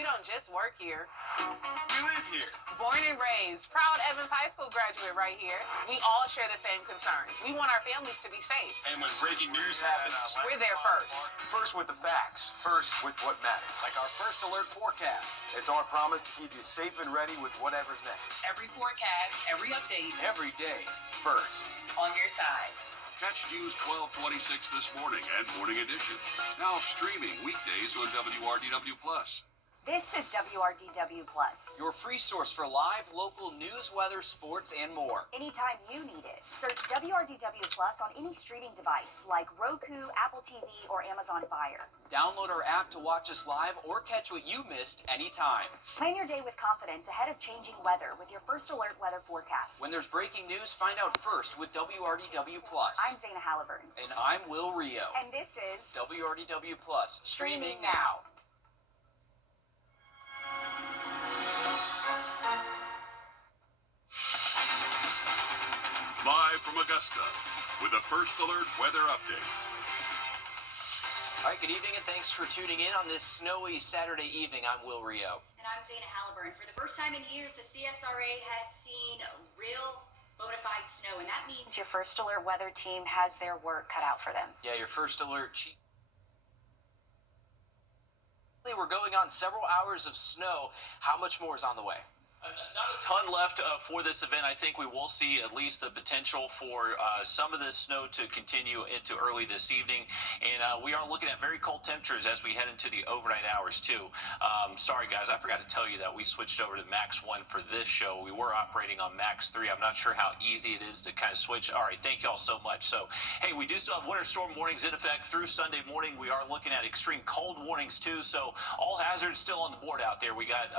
We don't just work here. We live here. Born and raised, proud Evans High School graduate right here. We all share the same concerns. We want our families to be safe. And when breaking news happens, we're there first. First with the facts. First with what matters. Like our first alert forecast. It's our promise to keep you safe and ready with whatever's next. Every forecast, every update. Every day, first. On your side. Catch News 1226 this morning and Morning Edition. Now streaming weekdays on WRDW+. This is WRDW+. Your free source for live, local news, weather, sports, and more. Anytime you need it. Search WRDW+ on any streaming device like Roku, Apple TV, or Amazon Fire. Download our app to watch us live or catch what you missed anytime. Plan your day with confidence ahead of changing weather with your first alert weather forecast. When there's breaking news, find out first with WRDW+. I'm Zana Halliburton. And I'm Will Rio. And this is WRDW+, streaming now. Live from Augusta with a first alert weather update. All right, good evening and thanks for tuning in on this snowy Saturday evening. I'm Will Rio. And I'm Zana Halliburton. For the first time in years, the CSRA has seen real bona fide snow, and that means your first alert weather team has their work cut out for them. Yeah, your first alert chief. We're going on several hours of snow. How much more is on the way? Not a ton left for this event. I think we will see at least the potential for some of this snow to continue into early this evening. And we are looking at very cold temperatures as we head into the overnight hours, too. Sorry, guys, I forgot to tell you that we switched over to Max 1 for this show. We were operating on Max 3. I'm not sure how easy it is to kind of switch. All right, thank you all so much. So, hey, we do still have winter storm warnings in effect through Sunday morning. We are looking at extreme cold warnings, too. So, all hazards still on the board out there. We got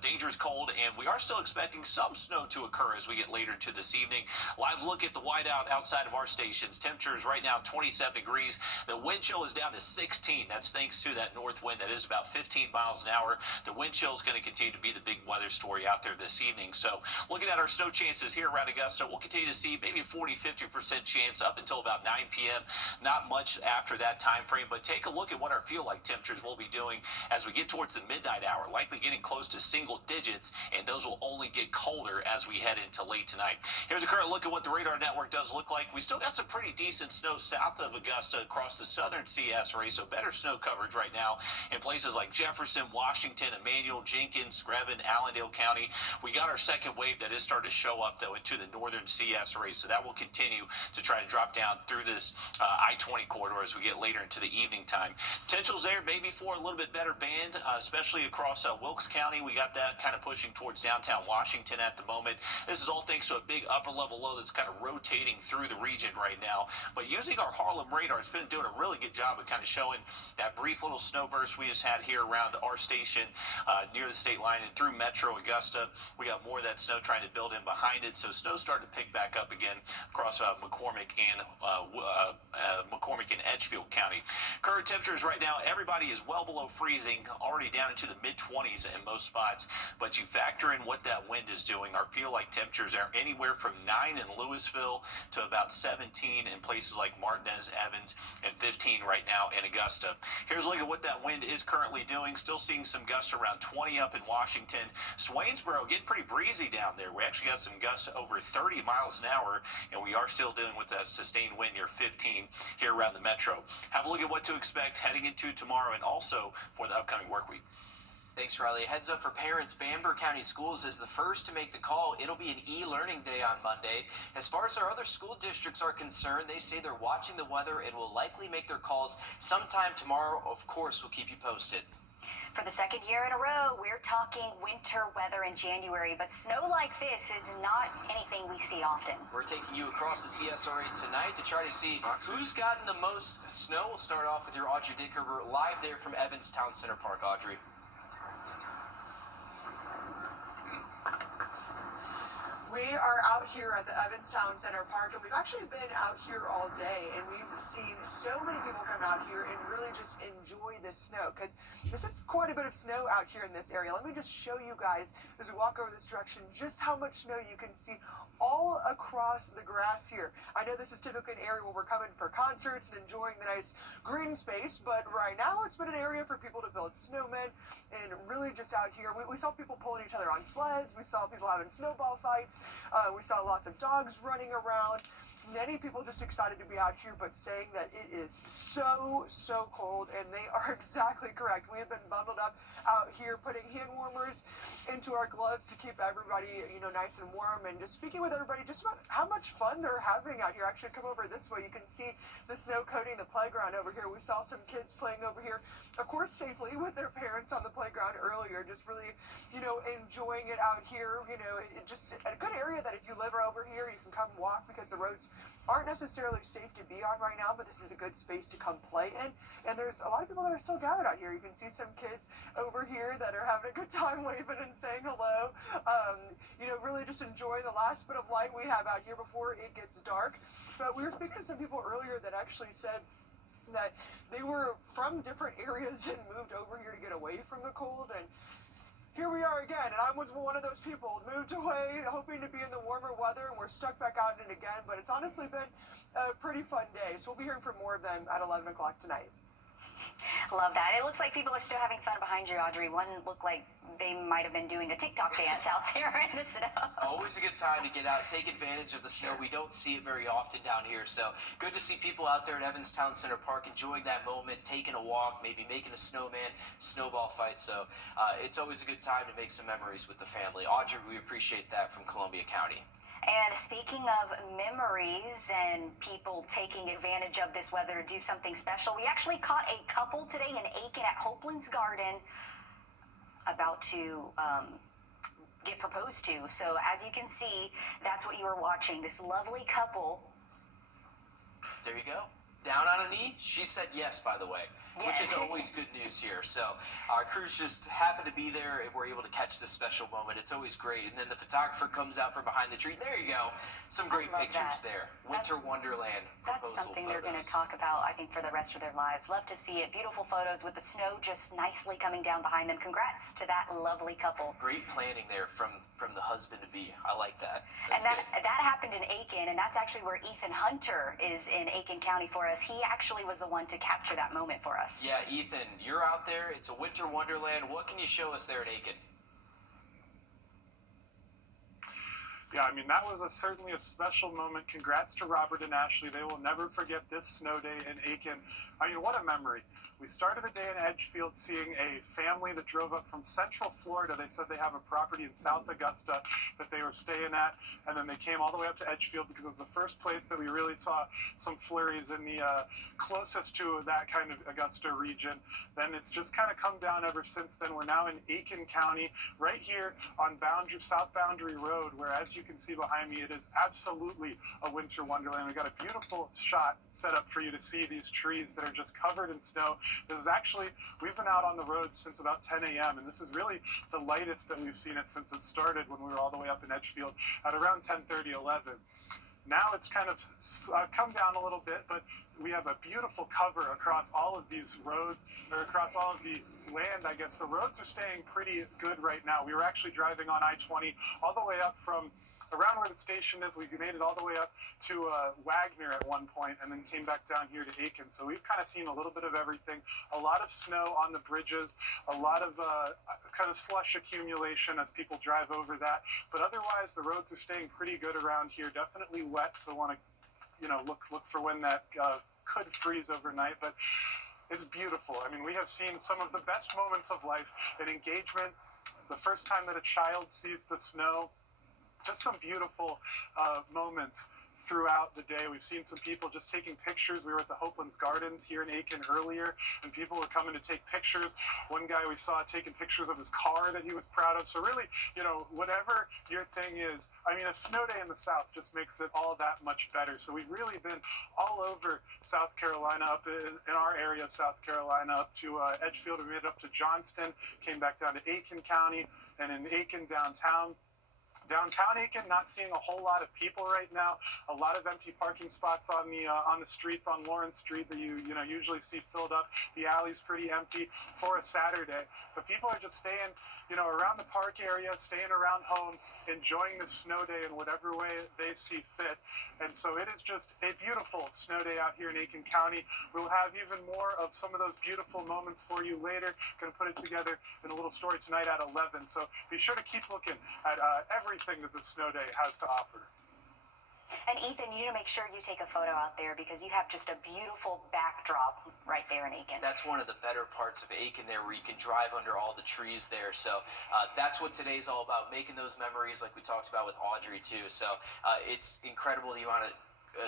dangerous cold, and we are still expecting some snow to occur as we get later to this evening. Live look at the whiteout outside of our stations. Temperatures right now 27 degrees. The wind chill is down to 16. That's thanks to that north wind that is about 15 miles an hour. The wind chill is going to continue to be the big weather story out there this evening. So looking at our snow chances here around Augusta, we'll continue to see maybe a 40-50% chance up until about 9 p.m. Not much after that time frame, but take a look at what our feel-like temperatures will be doing as we get towards the midnight hour, likely getting close to single digits, and those will only get colder as we head into late tonight. Here's a current look at what the radar network does look like. We still got some pretty decent snow south of Augusta across the southern CSRA, so better snow coverage right now in places like Jefferson, Washington, Emmanuel, Jenkins, Grevin, Allendale County. We got our second wave that is starting to show up, though, into the northern CSRA, so that will continue to try to drop down through this I-20 corridor as we get later into the evening time. Potential's there maybe for a little bit better band, especially across Wilkes County. We got that kind of pushing towards downtown Washington at the moment. This is all thanks to a big upper level low that's kind of rotating through the region right now. But using our Harlem radar, it's been doing a really good job of kind of showing that brief little snow burst we just had here around our station near the state line and through Metro Augusta. We got more of that snow trying to build in behind it. So snow's starting to pick back up again across McCormick and Edgefield County. Current temperatures right now, everybody is well below freezing, already down into the mid-20s in most spots. But you factor in what that wind is doing. Our feel-like temperatures are anywhere from 9 in Louisville to about 17 in places like Martinez, Evans, and 15 right now in Augusta. Here's a look at what that wind is currently doing. Still seeing some gusts around 20 up in Washington. Swainsboro getting pretty breezy down there. We actually got some gusts over 30 miles an hour, and we are still dealing with that sustained wind near 15 here around the metro. Have a look at what to expect heading into tomorrow and also for the upcoming work week. Thanks, Riley. Heads up for parents. Bamberg County Schools is the first to make the call. It'll be an e-learning day on Monday. As far as our other school districts are concerned, they say they're watching the weather and will likely make their calls sometime tomorrow. Of course, we'll keep you posted. For the second year in a row, we're talking winter weather in January, but snow like this is not anything we see often. We're taking you across the CSRA tonight to try to see who's gotten the most snow. We'll start off with your Audrey Dicker live there from Evans Town Center Park. Audrey. We We are out here at the Evanstown Center Park, and we've actually been out here all day, and we've seen so many people come out here and really just enjoy this snow, because this is quite a bit of snow out here in this area. Let me just show you guys, as we walk over this direction, just how much snow you can see all across the grass here. I know this is typically an area where we're coming for concerts and enjoying the nice green space, but right now it's been an area for people to build snowmen, and really just out here, we saw people pulling each other on sleds, we saw people having snowball fights, we saw lots of dogs running around. Many people just excited to be out here, but saying that it is so cold, and they are exactly correct. We have been bundled up out here, putting hand warmers into our gloves to keep everybody, nice and warm, and just speaking with everybody just about how much fun they're having out here. Actually, come over this way. You can see the snow coating the playground over here. We saw some kids playing over here, of course, safely with their parents on the playground earlier, just really, enjoying it out here. Just a good area that if you live over here, you can come walk, because the roads aren't necessarily safe to be on right now, but this is a good space to come play in. And there's a lot of people that are still gathered out here. You can see some kids over here that are having a good time waving and saying hello. Really just enjoying the last bit of light we have out here before it gets dark. But we were speaking to some people earlier that actually said that they were from different areas and moved over here to get away from the cold, and here we are again, and I was one of those people, moved away, hoping to be in the warmer weather, and we're stuck back out in it again, but it's honestly been a pretty fun day, so we'll be hearing from more of them at 11 o'clock tonight. Love that. It looks like people are still having fun behind you, Audrey. One looked like they might have been doing a TikTok dance out there in the snow. Always a good time to get out, take advantage of the snow. We don't see it very often down here, so good to see people out there at Evanstown Center Park enjoying that moment, taking a walk, maybe making a snowman, snowball fight. So it's always a good time to make some memories with the family. Audrey, we appreciate that from Columbia County. And speaking of memories and people taking advantage of this weather to do something special, we actually caught a couple today in Aiken at Hopeland's Garden about to get proposed to. So as you can see, that's what you were watching, this lovely couple. There you go. Down on a knee. She said yes, by the way, which is always good news here. So our crews just happened to be there and were able to catch this special moment. It's always great. And then the photographer comes out from behind the tree. There you go. Some great pictures there. Winter Wonderland proposal That's something photos. they're going to talk about, I think, for the rest of their lives. Love to see it. Beautiful photos with the snow just nicely coming down behind them. Congrats to that lovely couple. Great planning there from the husband-to-be. I like that. That's that happened in Aiken, and that's actually where Ethan Hunter is in Aiken County for us. He actually was the one to capture that moment for us. Yeah, Ethan, you're out there. It's a winter wonderland. What can you show us there at Aiken? Yeah, that was certainly a special moment. Congrats to Robert and Ashley. They will never forget this snow day in Aiken. What a memory. We started the day in Edgefield seeing a family that drove up from Central Florida. They said they have a property in South Augusta that they were staying at, and then they came all the way up to Edgefield because it was the first place that we really saw some flurries in the closest to that kind of Augusta region. Then it's just kind of come down ever since then. We're now in Aiken County, right here on South Boundary Road, where, as you can see behind me, it is absolutely a winter wonderland. We've got a beautiful shot set up for you to see these trees that are just covered in snow. This is actually, we've been out on the roads since about 10 a.m., and this is really the lightest that we've seen it since it started when we were all the way up in Edgefield at around 10:30, 11. Now it's kind of come down a little bit, but we have a beautiful cover across all of these roads, or across all of the land, I guess. The roads are staying pretty good right now. We were actually driving on I-20 all the way up from around where the station is. We made it all the way up to Wagner at one point, and then came back down here to Aiken. So we've kind of seen a little bit of everything. A lot of snow on the bridges, a lot of kind of slush accumulation as people drive over that. But otherwise, the roads are staying pretty good around here. Definitely wet, so want to, look for when that could freeze overnight. But it's beautiful. We have seen some of the best moments of life, an engagement, the first time that a child sees the snow. Just some beautiful moments throughout the day. We've seen some people just taking pictures. We were at the Hopeland's Gardens here in Aiken earlier, and people were coming to take pictures. One guy we saw taking pictures of his car that he was proud of. So really, whatever your thing is, a snow day in the South just makes it all that much better. So we've really been all over South Carolina, up in our area of South Carolina, up to Edgefield. We made it up to Johnston, came back down to Aiken County, and in Aiken downtown. Downtown Aiken, not seeing a whole lot of people right now. A lot of empty parking spots on the streets on Lawrence Street that you usually see filled up. The alley's pretty empty for a Saturday, but people are just staying around the park area, staying around home, enjoying the snow day in whatever way they see fit. And so it is just a beautiful snow day out here in Aiken County. We'll have even more of some of those beautiful moments for you later. Going to put it together in a little story tonight at 11. So be sure to keep looking at everything that the snow day has to offer. And Ethan, you need to make sure you take a photo out there because you have just a beautiful backdrop right there in Aiken. That's one of the better parts of Aiken there, where you can drive under all the trees there. So that's what today's all about, making those memories like we talked about with Audrey too. So it's incredible the amount of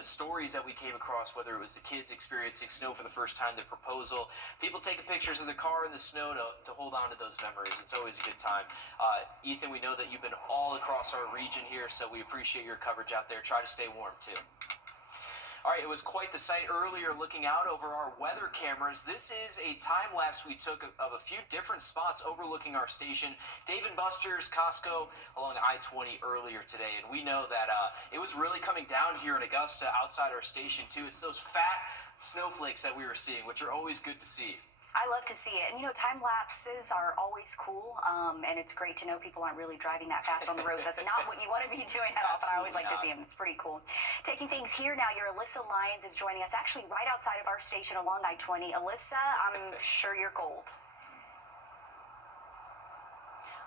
stories that we came across, whether it was the kids experiencing snow for the first time, the proposal, people taking pictures of the car in the snow to hold on to those memories. It's always a good time. Ethan, we know that you've been all across our region here, so we appreciate your coverage out there. Try to stay warm too. All right, it was quite the sight earlier looking out over our weather cameras. This is a time lapse we took of a few different spots overlooking our station. Dave & Buster's, Costco, along I-20 earlier today. And we know that it was really coming down here in Augusta outside our station too. It's those fat snowflakes that we were seeing, which are always good to see. I love to see it. And, time lapses are always cool, and it's great to know people aren't really driving that fast on the roads. That's not what you want to be doing at all, but I always like to see them. It's pretty cool. Taking things here now, your Alyssa Lyons is joining us actually right outside of our station along I-20. Alyssa, I'm sure you're cold.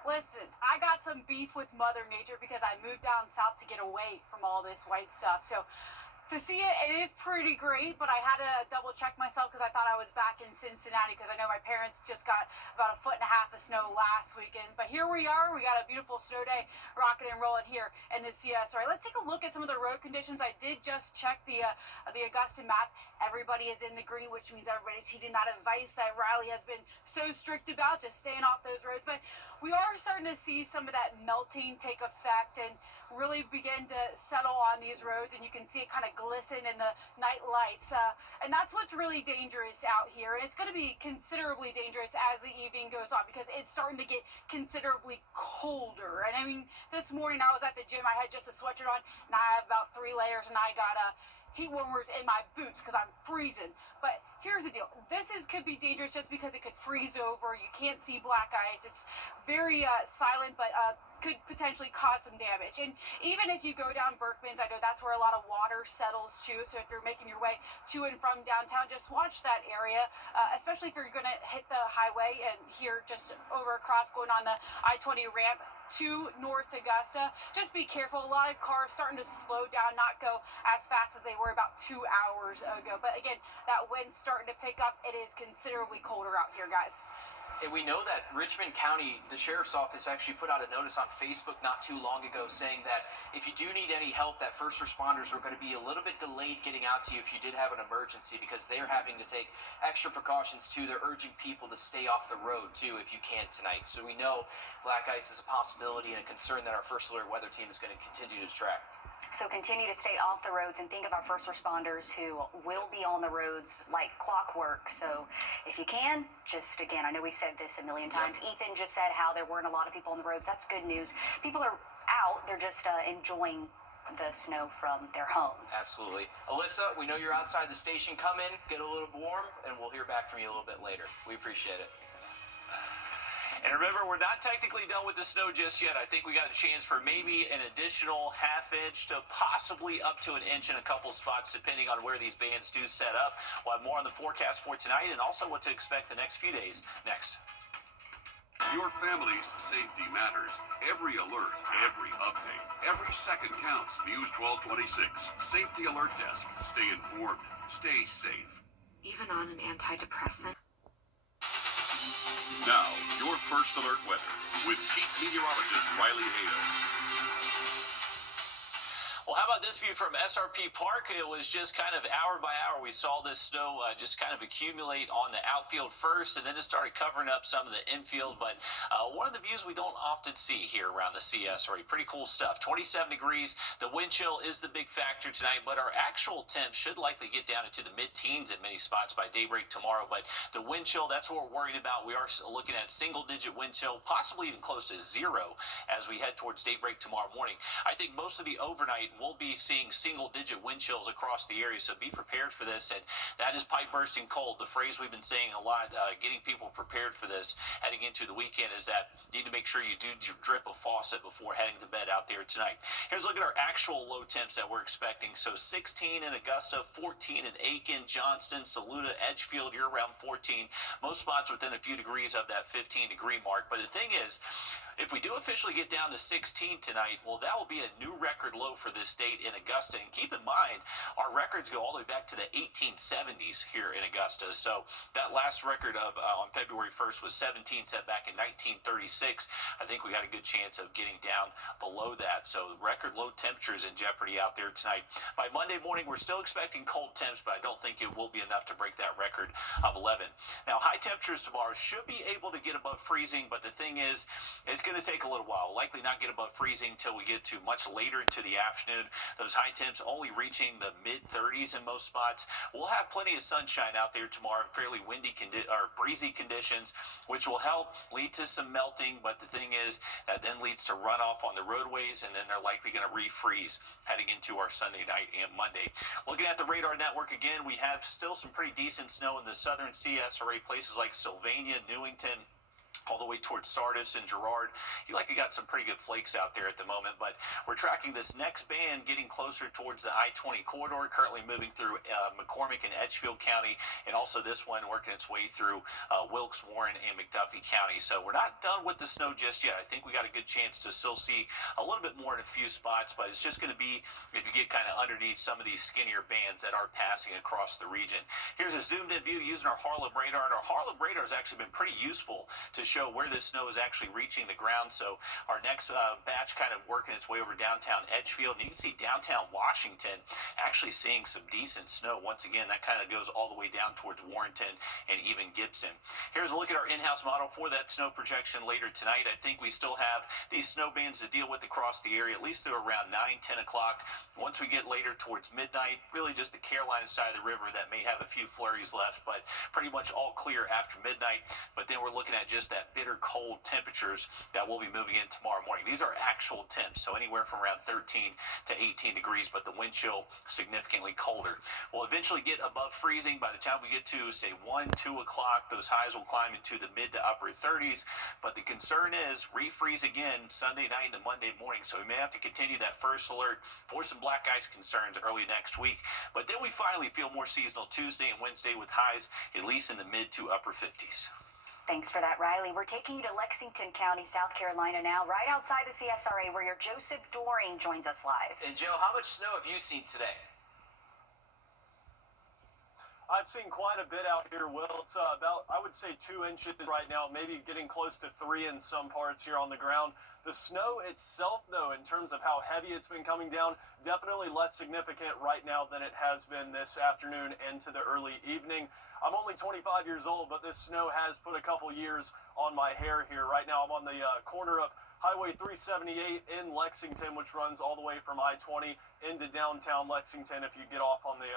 Listen, I got some beef with Mother Nature because I moved down south to get away from all this white stuff. So to see it, it is pretty great, but I had to double check myself because I thought I was back in Cincinnati because I know my parents just got about 1.5 feet of snow last weekend. But here we are. We got a beautiful snow day rocking and rolling here in the CS. All right, let's take a look at some of the road conditions. I did just check the Augusta map. Everybody is in the green, which means everybody's heeding that advice that Riley has been so strict about, just staying off those roads. But we are starting to see some of that melting take effect and really begin to settle on these roads, and you can see it kind of glisten in the night lights, and that's what's really dangerous out here. And it's going to be considerably dangerous as the evening goes on because it's starting to get considerably colder. And I mean, this morning I was at the gym, I had just a sweatshirt on, and I have about 3 layers, and I got heat warmers in my boots because I'm freezing. But here's the deal. This could be dangerous just because it could freeze over. You can't see black ice. It's very silent, but could potentially cause some damage. And even if you go down Berkman's, I know that's where a lot of water settles too. So if you're making your way to and from downtown, just watch that area, especially if you're going to hit the highway and here just over across going on the I-20 ramp to North Augusta. Just be careful. A lot of cars starting to slow down, not go as fast as they were about 2 hours ago. But again, that wind's starting to pick up. It is considerably colder out here, guys. And we know that Richmond County, the Sheriff's Office actually put out a notice on Facebook not too long ago saying that if you do need any help, that first responders are going to be a little bit delayed getting out to you if you did have an emergency because they're having to take extra precautions too. They're urging people to stay off the road too if you can tonight. So we know black ice is a possibility and a concern that our First Alert weather team is going to continue to track. So continue to stay off the roads and think of our first responders who will be on the roads like clockwork. So if you can, just again, I know we said this a million times. Yep. Ethan just said how there weren't a lot of people on the roads. That's good news. People are out. They're just enjoying the snow from their homes. Absolutely. Alyssa, we know you're outside the station. Come in, get a little warm, and we'll hear back from you a little bit later. We appreciate it. And remember, we're not technically done with the snow just yet. I think we got a chance for maybe an additional ½ inch to possibly up to an inch in a couple spots, depending on where these bands do set up. We'll have more on the forecast for tonight and also what to expect the next few days. Next. Your family's safety matters. Every alert, every update, every second counts. News 1226. Safety Alert Desk. Stay informed. Stay safe. Even on an antidepressant. Now, your First Alert weather with Chief Meteorologist Riley Hale. Well, how about this view from SRP Park? It was just kind of hour by hour. We saw this snow just kind of accumulate on the outfield first, and then it started covering up some of the infield. But one of the views we don't often see here around the CSRA. Pretty cool stuff. 27 degrees. The wind chill is the big factor tonight, but our actual temps should likely get down into the mid-teens at many spots by daybreak tomorrow. But the wind chill, that's what we're worried about. We are looking at single-digit wind chill, possibly even close to zero as we head towards daybreak tomorrow morning. I think most of the overnight we'll be seeing single-digit wind chills across the area, so be prepared for this. And that is pipe bursting cold. The phrase we've been saying a lot, getting people prepared for this heading into the weekend, is that you need to make sure you do drip a faucet before heading to bed out there tonight. Here's a look at our actual low temps that we're expecting. So 16 in Augusta, 14 in Aiken, Johnston, Saluda, Edgefield, you're around 14. Most spots within a few degrees of that 15-degree mark. But the thing is, if we do officially get down to 16 tonight, well, that will be a new record low for this state in Augusta. And keep in mind, our records go all the way back to the 1870s here in Augusta. So that last record of on February 1st was 17, set back in 1936. I think we got a good chance of getting down below that. So record low temperatures in jeopardy out there tonight. By Monday morning, we're still expecting cold temps, but I don't think it will be enough to break that record of 11. Now, high temperatures tomorrow should be able to get above freezing, but the thing is, it's going to take a little while. We'll likely not get above freezing until we get to much later into the afternoon. Those high temps only reaching the mid-30s in most spots. We'll have plenty of sunshine out there tomorrow, fairly windy or breezy conditions, which will help lead to some melting. But the thing is, that then leads to runoff on the roadways, and then they're likely going to refreeze heading into our Sunday night and Monday. Looking at the radar network again, we have still some pretty decent snow in the southern CSRA, places like Sylvania, Newington, all the way towards Sardis and Girard. You likely got some pretty good flakes out there at the moment, but we're tracking this next band getting closer towards the I-20 corridor, currently moving through McCormick and Edgefield County, and also this one working its way through Wilkes, Warren, and McDuffie County. So we're not done with the snow just yet. I think we got a good chance to still see a little bit more in a few spots, but it's just going to be if you get kind of underneath some of these skinnier bands that are passing across the region. Here's a zoomed-in view using our Harlem radar, and our Harlem radar has actually been pretty useful to show where this snow is actually reaching the ground. So our next batch kind of working its way over downtown Edgefield, and you can see downtown Washington actually seeing some decent snow. Once again, that kind of goes all the way down towards Warrenton and even Gibson. Here's a look at our in-house model for that snow projection later tonight. I think we still have these snow bands to deal with across the area, at least through around 9-10 o'clock. Once we get later towards midnight, really just the Carolina side of the river that may have a few flurries left, but pretty much all clear after midnight. But then we're looking at just that bitter cold temperatures that will be moving in tomorrow morning. These are actual temps, so anywhere from around 13 to 18 degrees, but the wind chill significantly colder. We'll eventually get above freezing by the time we get to, say, 1-2 o'clock. Those highs will climb into the mid to upper 30s, but the concern is refreeze again Sunday night and Monday morning, so we may have to continue that first alert for some black ice concerns early next week. But then we finally feel more seasonal Tuesday and Wednesday with highs at least in the mid to upper 50s. Thanks for that, Riley. We're taking you to Lexington County, South Carolina now, right outside the CSRA, where your Joseph Doring joins us live. And Joe, how much snow have you seen today? I've seen quite a bit out here, Will. It's about, I would say, 2 inches right now, maybe getting close to 3 in some parts here on the ground. The snow itself, though, in terms of how heavy it's been coming down, definitely less significant right now than it has been this afternoon into the early evening. I'm only 25 years old, but this snow has put a couple years on my hair here. Right now, I'm on the corner of Highway 378 in Lexington, which runs all the way from I-20 into downtown Lexington if you get off on the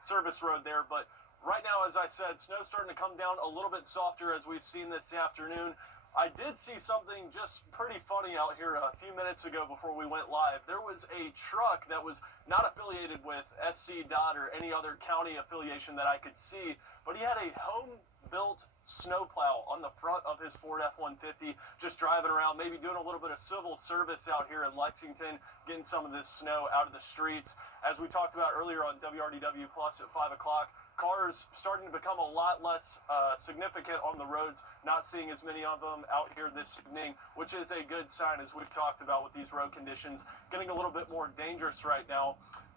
service road there. But right now, as I said, snow's starting to come down a little bit softer as we've seen this afternoon. I did see something just pretty funny out here a few minutes ago before we went live. There was a truck that was not affiliated with SC-DOT or any other county affiliation that I could see, but he had a home-built snowplow on the front of his Ford F-150, just driving around, maybe doing a little bit of civil service out here in Lexington, getting some of this snow out of the streets. As we talked about earlier on WRDW Plus at 5 o'clock, cars starting to become a lot less significant on the roads, not seeing as many of them out here this evening, which is a good sign, as we've talked about with these road conditions getting a little bit more dangerous right now.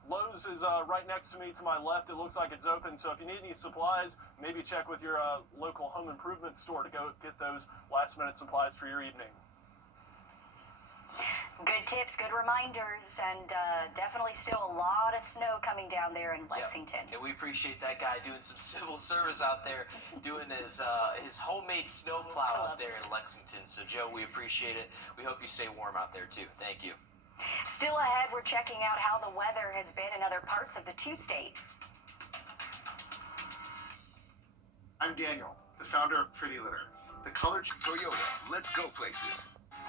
Lowe's is right next to me to my left. It looks like it's open, so if you need any supplies, maybe check with your local home improvement store to go get those last-minute supplies for your evening. Good tips, good reminders, and definitely still a lot of snow coming down there in Lexington. And we appreciate that guy doing some civil service out there, doing his homemade snow plow out there in Lexington. So, Joe, we appreciate it. We hope you stay warm out there, too. Thank you. Still ahead, we're checking out how the weather has been in other parts of the two-state. I'm Daniel, the founder of Pretty Litter. The color Toyota, let's go places.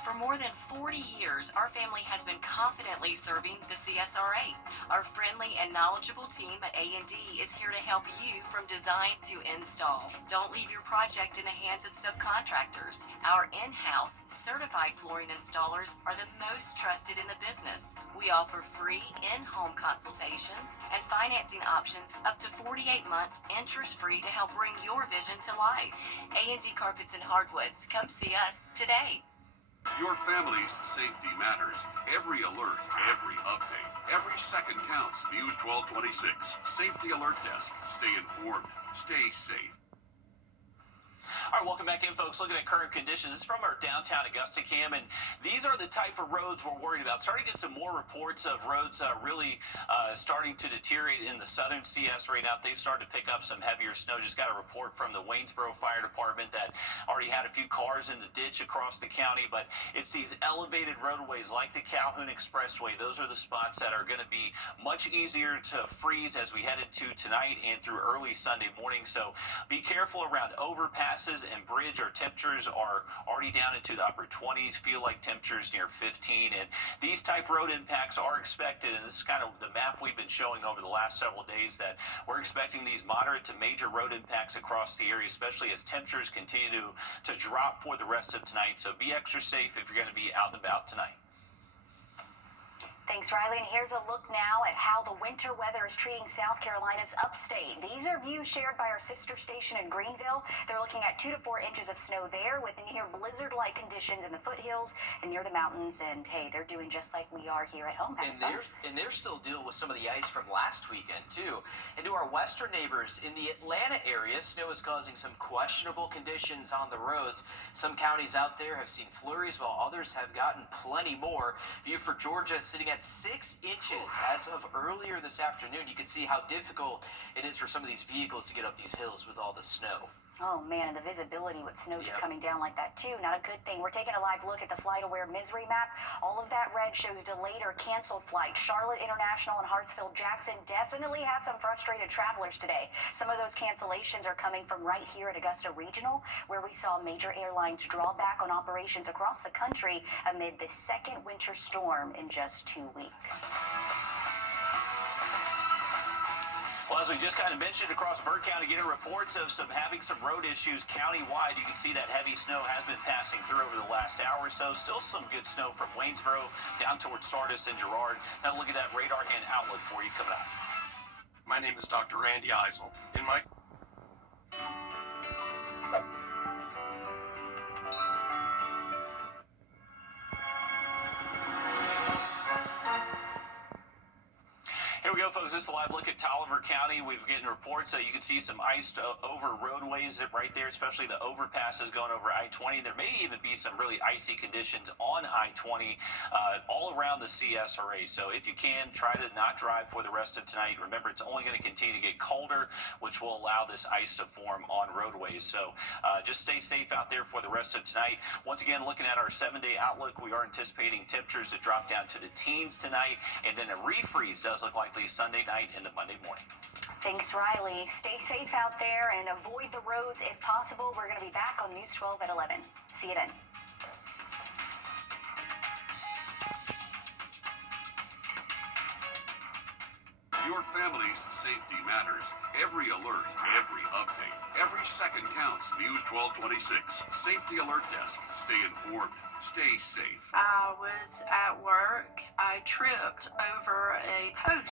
For more than 40 years, our family has been confidently serving the CSRA. Our friendly and knowledgeable team at A&D is here to help you from design to install. Don't leave your project in the hands of subcontractors. Our in-house certified flooring installers are the most trusted in the business. We offer free in-home consultations and financing options up to 48 months interest-free to help bring your vision to life. A&D Carpets and Hardwoods. Come see us today. Your family's safety matters. Every alert, every update, every second counts. News 1226. Safety Alert Desk. Stay informed. Stay safe. All right, welcome back in, folks. Looking at current conditions. This is from our downtown Augusta cam, and these are the type of roads we're worried about. Starting to get some more reports of roads really starting to deteriorate in the southern CS right now. They've started to pick up some heavier snow. Just got a report from the Waynesboro Fire Department that already had a few cars in the ditch across the county, but it's these elevated roadways like the Calhoun Expressway. Those are the spots that are going to be much easier to freeze as we head into tonight and through early Sunday morning. So be careful around overpasses and bridge. Our temperatures are already down into the upper 20s, feel like temperatures near 15, and these type road impacts are expected, and this is kind of the map we've been showing over the last several days, that we're expecting these moderate to major road impacts across the area, especially as temperatures continue to drop for the rest of tonight. So be extra safe if you're going to be out and about tonight. Thanks, Riley. And here's a look now at how the winter weather is treating South Carolina's upstate. These are views shared by our sister station in Greenville. They're looking at 2 to 4 inches of snow there with near blizzard-like conditions in the foothills and near the mountains. And hey, they're doing just like we are here at home. And they're still dealing with some of the ice from last weekend, too. And to our western neighbors in the Atlanta area, snow is causing some questionable conditions on the roads. Some counties out there have seen flurries, while others have gotten plenty more. View for Georgia sitting at 6 inches as of earlier this afternoon. You can see how difficult it is for some of these vehicles to get up these hills with all the snow. Oh man, and the visibility with snow just coming down like that too. Not a good thing. We're taking a live look at the FlightAware misery map. All of that red shows delayed or canceled flights. Charlotte International and Hartsfield-Jackson definitely have some frustrated travelers today. Some of those cancellations are coming from right here at Augusta Regional, where we saw major airlines draw back on operations across the country amid the second winter storm in just 2 weeks. Well, as we just kind of mentioned, across Burke County, getting reports of having some road issues countywide. You can see that heavy snow has been passing through over the last hour or so. Still some good snow from Waynesboro down towards Sardis and Girard. Now look at that radar and outlook for you coming up. My name is Dr. Randy Eisel. In my Here we go, folks. This is a live look at Tolliver County. We've getting reports that you can see some iced over roadways right there, especially the overpasses going over I-20. There may even be some really icy conditions on I-20 all around the CSRA. So if you can, try to not drive for the rest of tonight. Remember, it's only going to continue to get colder, which will allow this ice to form on roadways. So just stay safe out there for the rest of tonight. Once again, looking at our 7-day outlook, we are anticipating temperatures to drop down to the teens tonight, and then a refreeze does look likely Sunday night into Monday morning. Thanks, Riley. Stay safe out there and avoid the roads if possible. We're going to be back on News 12 at 11. See you then. Your family's safety matters. Every alert, every update, every second counts. News 1226. Safety Alert Desk. Stay informed. Stay safe. I was at work. I tripped over a post.